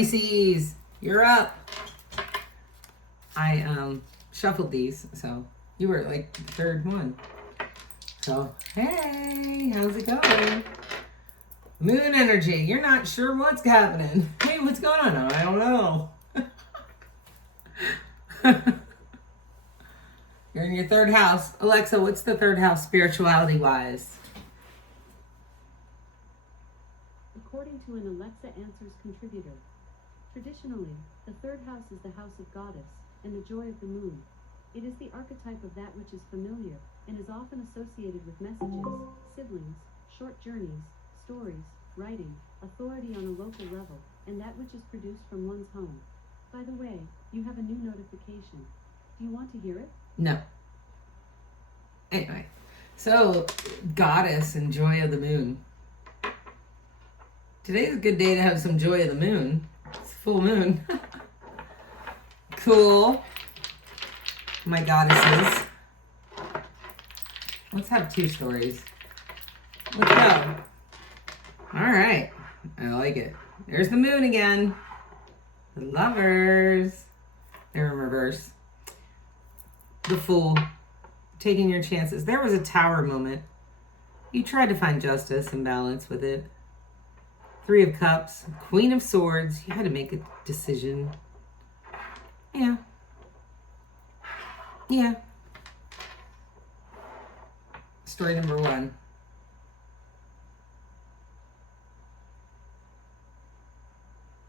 Pisces, you're up. I shuffled these, so you were like the third one. So, hey, how's it going? Moon energy. You're not sure what's happening. Hey, what's going on? I don't know. You're in your third house. Alexa, what's the third house spirituality-wise? According to an Alexa Answers contributor, traditionally, the third house is the house of goddess and the joy of the moon. It is the archetype of that which is familiar and is often associated with messages, siblings, short journeys, stories, writing, authority on a local level, and that which is produced from one's home. By the way, you have a new notification. Do you want to hear it? No. Anyway, so goddess and joy of the moon. Today's a good day to have some joy of the moon. It's full moon. Cool. My goddesses. Let's have two stories. Let's go. All right. I like it. There's the moon again. The lovers. They're in reverse. The fool. Taking your chances. There was a tower moment. You tried to find justice and balance with it. Three of Cups. Queen of Swords. You had to make a decision. Yeah. Yeah. Story number one.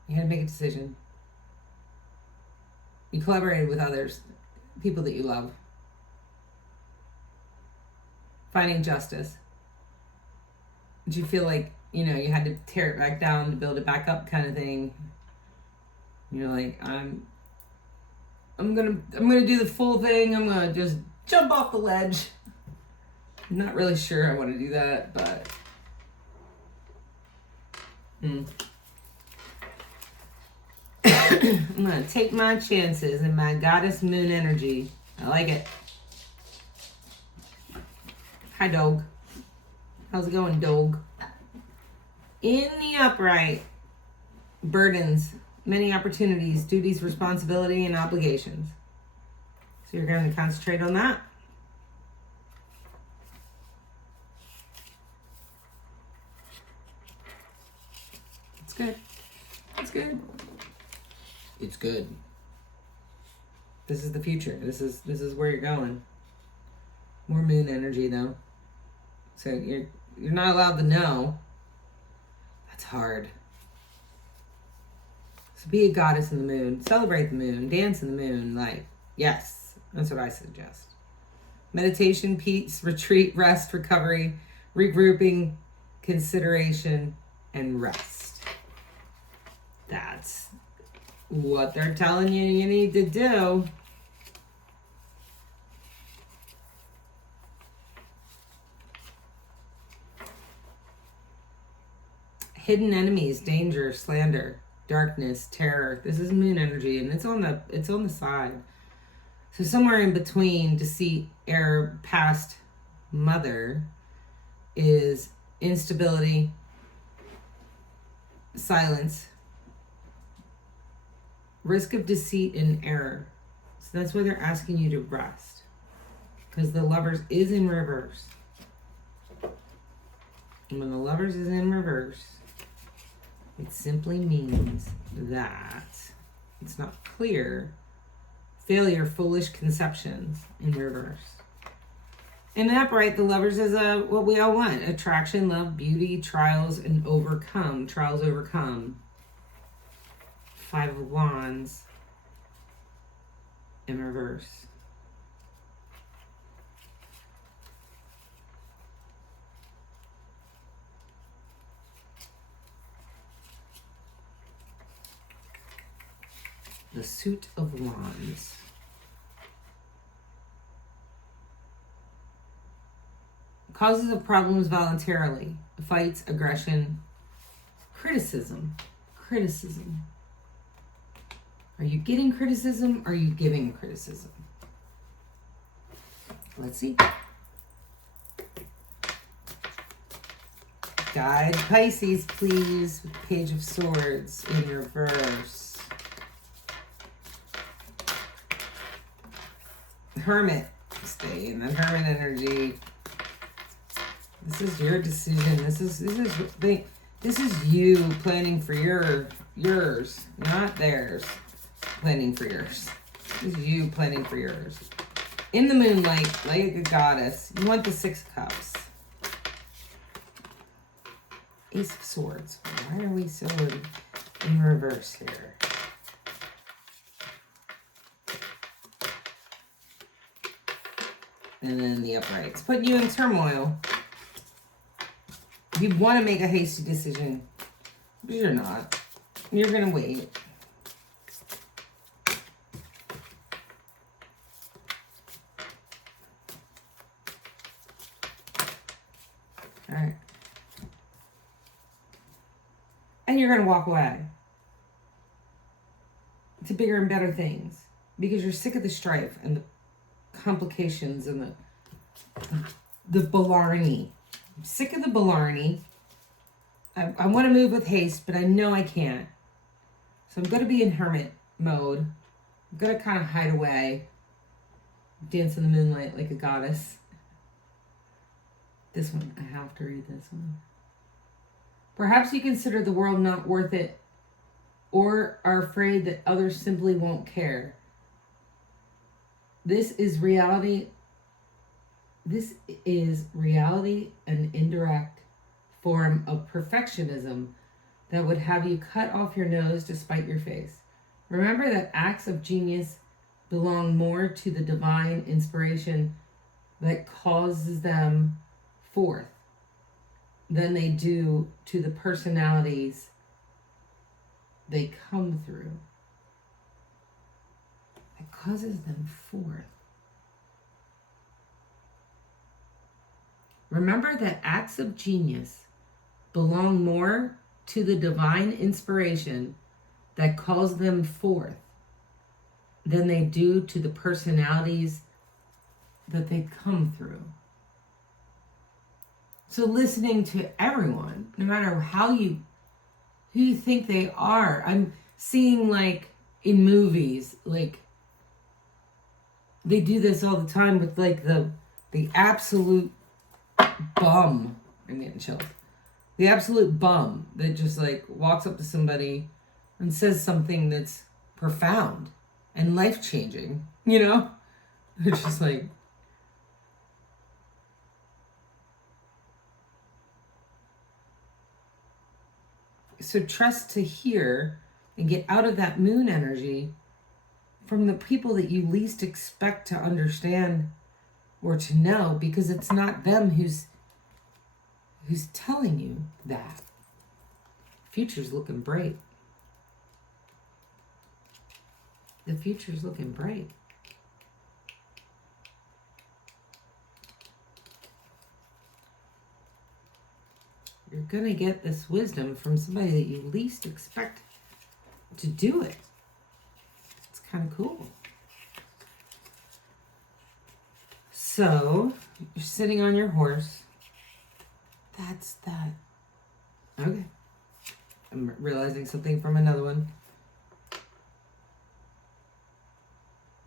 You had to make a decision. You collaborated with others, people that you love. Finding justice. Did you feel like, you had to tear it back down to build it back up kind of thing? You're like, I'm gonna do the full thing. I'm gonna just jump off the ledge. I'm not really sure I want to do that, but I'm gonna take my chances in my goddess moon energy. I like it. Hi, dog. How's it going, dog? In the upright, burdens, many opportunities, duties, responsibility, and obligations. So you're going to concentrate on that. It's good. It's good. It's good. This is the future. This is where you're going. More moon energy though. So you're not allowed to know. That's hard. So be a goddess in the moon. Celebrate the moon. Dance in the moon. Like, yes. That's what I suggest. Meditation, peace, retreat, rest, recovery, regrouping, consideration, and rest. That's what they're telling you need to do. Hidden enemies, danger, slander, darkness, terror. This is moon energy, and it's on the side. So somewhere in between deceit, error, past, mother is instability, silence, risk of deceit and error. So that's why they're asking you to rest, because the lovers is in reverse. And when the lovers is in reverse, it simply means that it's not clear. Failure, foolish conceptions in reverse. In upright, the lovers is what we all want. Attraction, love, beauty, trials, and overcome. Trials overcome. Five of Wands in reverse. The Suit of Wands. Causes of problems voluntarily. Fights, aggression, criticism. Criticism. Are you getting criticism? Or are you giving criticism? Let's see. Guide Pisces, please, with Page of Swords in reverse. Hermit. Stay in the Hermit energy. This is your decision. This is you planning for yours, not theirs. Planning for yours. This is you planning for yours. In the moonlight, like a goddess. You want the 6 of Cups. Ace of Swords. Why are we so in reverse here? And then the uprights. Putting you in turmoil. You want to make a hasty decision, but you're not. You're going to wait. All right. And you're going to walk away to bigger and better things because you're sick of the strife and the complications and the blarney. I'm sick of the blarney. I want to move with haste, but I know I can't. So I'm going to be in hermit mode. I'm going to kind of hide away, dance in the moonlight like a goddess. This one, I have to read this one. Perhaps you consider the world not worth it or are afraid that others simply won't care. This is reality. This is reality, an indirect form of perfectionism that would have you cut off your nose to spite your face. Remember that acts of genius belong more to the divine inspiration that causes them forth than they do to the personalities they come through. It causes them forth. Remember that acts of genius belong more to the divine inspiration that calls them forth than they do to the personalities that they come through. So listening to everyone, no matter who you think they are. I'm seeing like in movies, like they do this all the time with like the absolute bum. I'm getting chills. The absolute bum that just like walks up to somebody and says something that's profound and life-changing, you know? They're just like, so trust to hear and get out of that moon energy from the people that you least expect to understand or to know, because it's not them who's telling you that. Future's looking bright. The future's looking bright. You're going to get this wisdom from somebody that you least expect to do it. It's kind of cool. So, you're sitting on your horse. That's that. Okay. I'm realizing something from another one.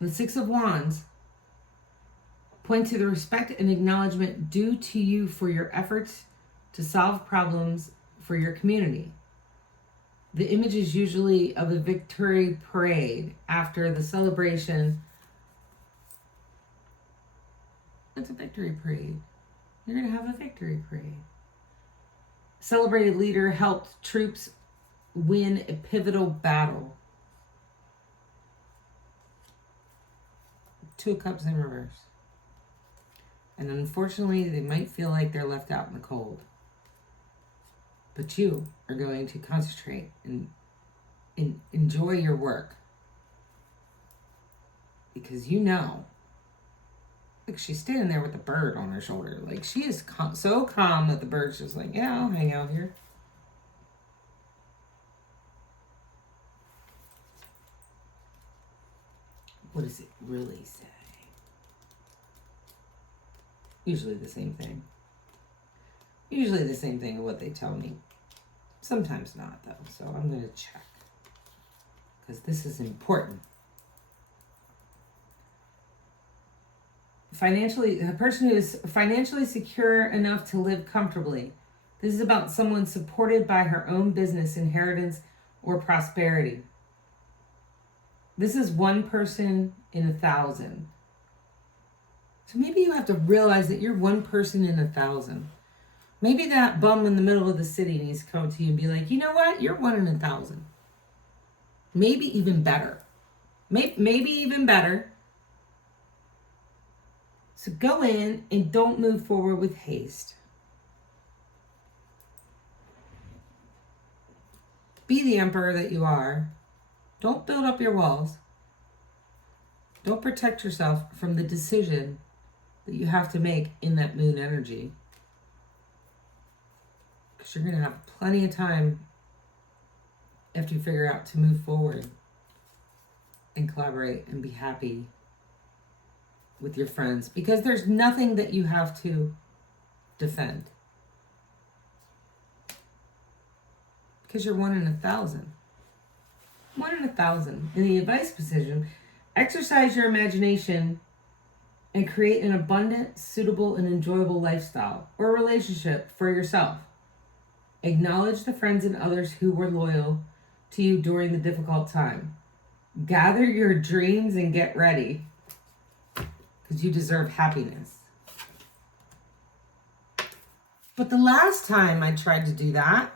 The 6 of Wands point to the respect and acknowledgement due to you for your efforts to solve problems for your community. The image is usually of a victory parade after the celebration. It's a victory parade. You're going to have a victory parade. Celebrated leader helped troops win a pivotal battle. 2 of Cups in reverse. And unfortunately, they might feel like they're left out in the cold. But you are going to concentrate and enjoy your work. Because you know, like she's standing there with a bird on her shoulder. Like she is so calm that the bird's just like, yeah, I'll hang out here. What does it really say? Usually the same thing. Usually the same thing of what they tell me. Sometimes not, though. So I'm going to check. Because this is important. A person who is financially secure enough to live comfortably. This is about someone supported by her own business, inheritance, or prosperity. This is one person in 1,000. So maybe you have to realize that you're one person in 1,000. Maybe that bum in the middle of the city needs to come to you and be like, you know what? You're 1 in 1,000. Maybe even better. Maybe even better. So go in and don't move forward with haste. Be the emperor that you are. Don't build up your walls. Don't protect yourself from the decision that you have to make in that moon energy. Because you're going to have plenty of time after you figure out to move forward and collaborate and be happy with your friends. Because there's nothing that you have to defend. Because you're 1 in 1,000. 1 in 1,000. In the advice position, exercise your imagination and create an abundant, suitable, and enjoyable lifestyle or relationship for yourself. Acknowledge the friends and others who were loyal to you during the difficult time. Gather your dreams and get ready, because you deserve happiness. But the last time I tried to do that,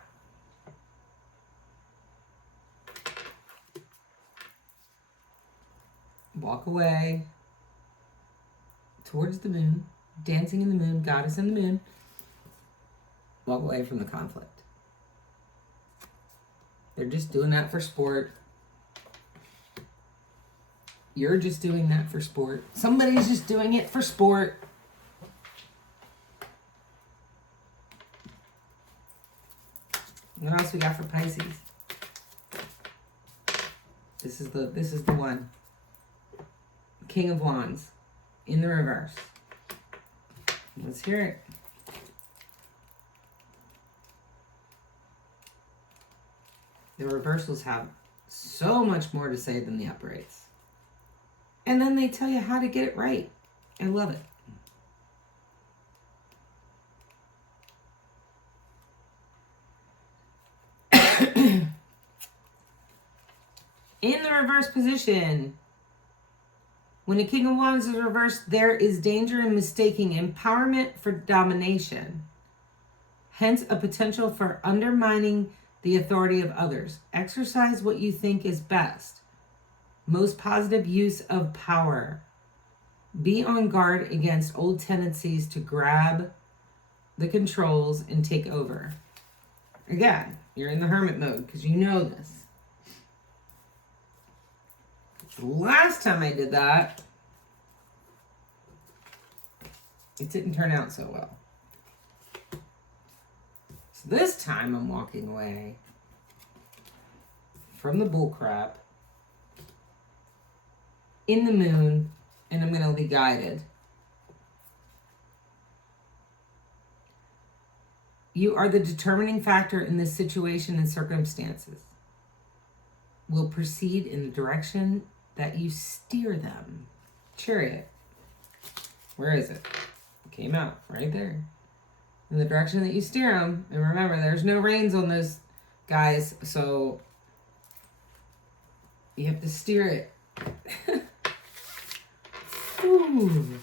walk away towards the moon, dancing in the moon, goddess in the moon, walk away from the conflict. They're just doing that for sport. You're just doing that for sport. Somebody's just doing it for sport. What else we got for Pisces? This is the one. King of Wands in the reverse. Let's hear it. The reversals have so much more to say than the uprights. And then they tell you how to get it right. I love it. In the reverse position, when the King of Wands is reversed, there is danger in mistaking empowerment for domination. Hence, a potential for undermining the authority of others. Exercise what you think is best. Most positive use of power. Be on guard against old tendencies to grab the controls and take over. Again, you're in the hermit mode because you know this. The last time I did that, it didn't turn out so well. So this time I'm walking away from the bullcrap in the moon, and I'm going to be guided. You are the determining factor in this situation and circumstances. Will proceed in the direction that you steer them. Chariot. Where is it? It came out right there. In the direction that you steer them. And remember, there's no reins on those guys, so you have to steer it. Ooh.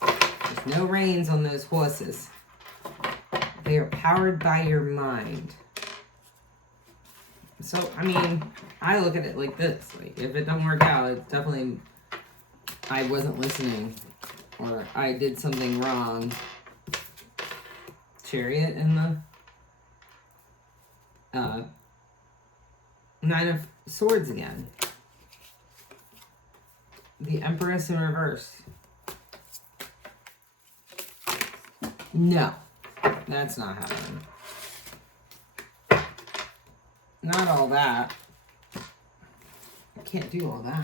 There's no reins on those horses. They are powered by your mind. So, I mean, I look at it like this. Like, if it don't work out, it's definitely I wasn't listening or I did something wrong. Chariot and the Nine of Swords again. The Empress in reverse. No, that's not happening. Not all that. I can't do all that,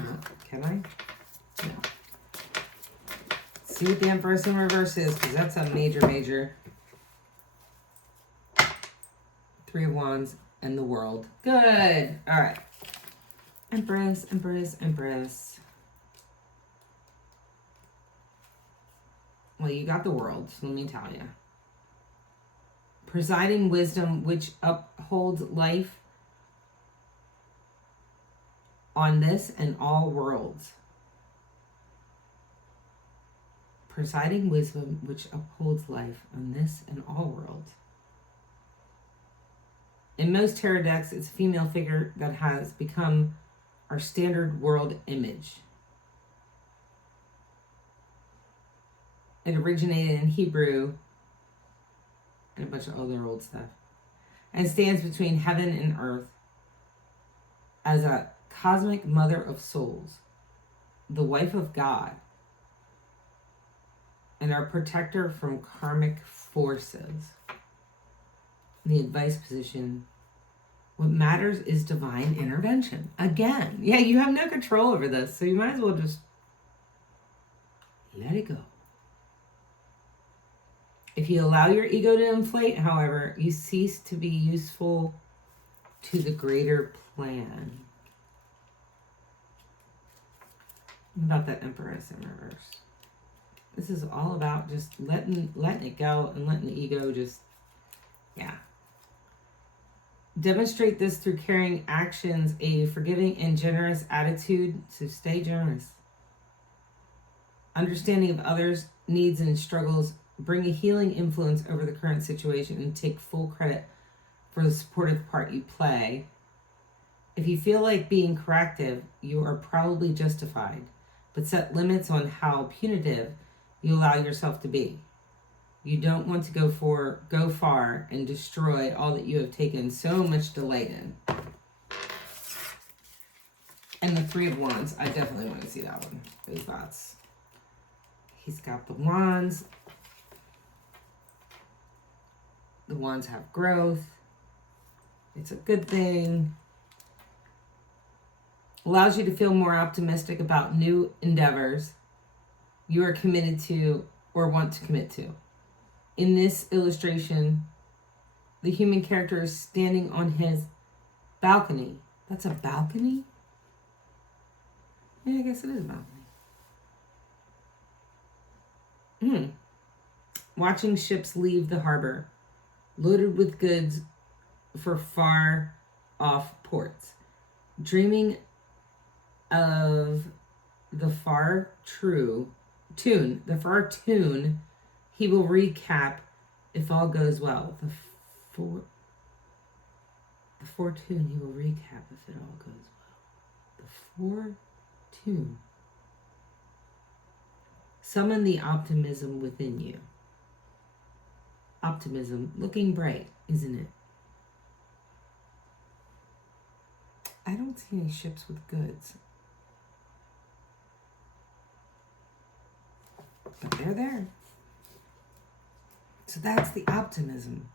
can I? No. See what the Empress in reverse is, because that's a major, major Three of Wands, and the World. Good. All right. Empress, Empress, Empress. Well, you got the World, so let me tell you. Presiding wisdom which upholds life on this and all worlds. Presiding wisdom which upholds life on this and all worlds. In most tarot decks, it's a female figure that has become our standard world image. It originated in Hebrew and a bunch of other old stuff, and stands between heaven and earth as a cosmic mother of souls, the wife of God, and our protector from karmic forces. In the advice position, what matters is divine intervention. Again, yeah, you have no control over this, so you might as well just let it go. If you allow your ego to inflate, however, you cease to be useful to the greater plan. What about that Empress in reverse? This is all about just letting it go and letting the ego just, yeah. Demonstrate this through carrying actions, a forgiving and generous attitude, so stay generous. Understanding of others' needs and struggles, bring a healing influence over the current situation and take full credit for the supportive part you play. If you feel like being corrective, you are probably justified, but set limits on how punitive you allow yourself to be. You don't want to go far and destroy all that you have taken so much delight in. And the Three of Wands, I definitely want to see that one. Those thoughts. He's got the wands. The wands have growth. It's a good thing. Allows you to feel more optimistic about new endeavors you are committed to or want to commit to. In this illustration, the human character is standing on his balcony. That's a balcony? Yeah, I guess it is a balcony. Watching ships leave the harbor, loaded with goods for far off ports. Dreaming of the far tune he will recap if all goes well. The fortune he will recap if it all goes well. The fortune. Summon the optimism within you. Optimism, looking bright, isn't it? I don't see any ships with goods. But they're there. So that's the optimism,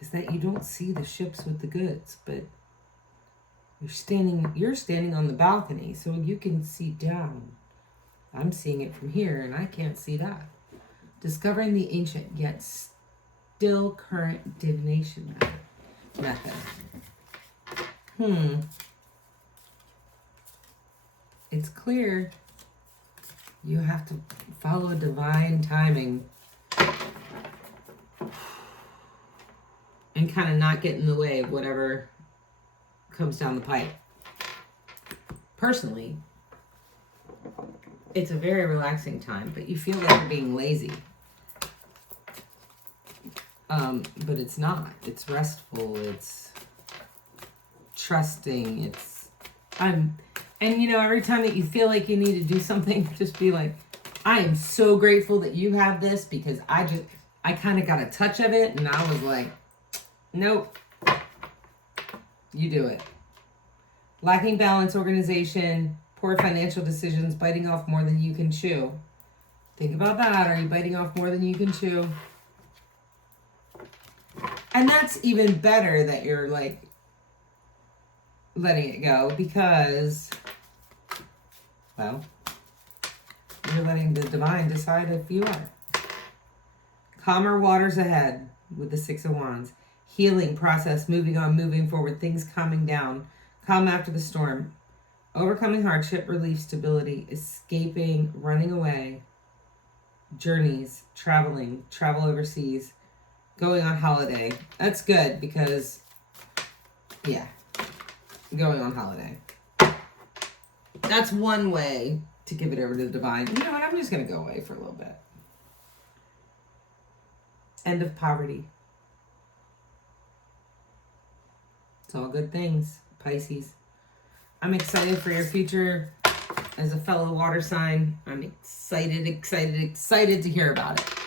is that you don't see the ships with the goods, but you're standing on the balcony, so you can see down. I'm seeing it from here, and I can't see that. Discovering the ancient yet still current divination method. It's clear you have to follow divine timing and kind of not get in the way of whatever comes down the pipe. Personally, it's a very relaxing time, but you feel like you're being lazy. But it's not. It's restful. It's trusting. And every time that you feel like you need to do something, just be like, I am so grateful that you have this, because I kind of got a touch of it and I was like, nope, you do it. Lacking balance, organization, poor financial decisions, biting off more than you can chew. Think about that. Are you biting off more than you can chew? And that's even better that you're like letting it go, because, well, you're letting the divine decide if you are. Calmer waters ahead with the Six of Wands. healing process, moving on, moving forward, things calming down, calm after the storm, overcoming hardship, relief, stability, escaping, running away, journeys, travel overseas, going on holiday. That's good because, yeah, going on holiday. That's one way to give it over to the divine. You know what? I'm just going to go away for a little bit. End of poverty. It's all good things, Pisces. I'm excited for your future as a fellow water sign. I'm excited to hear about it.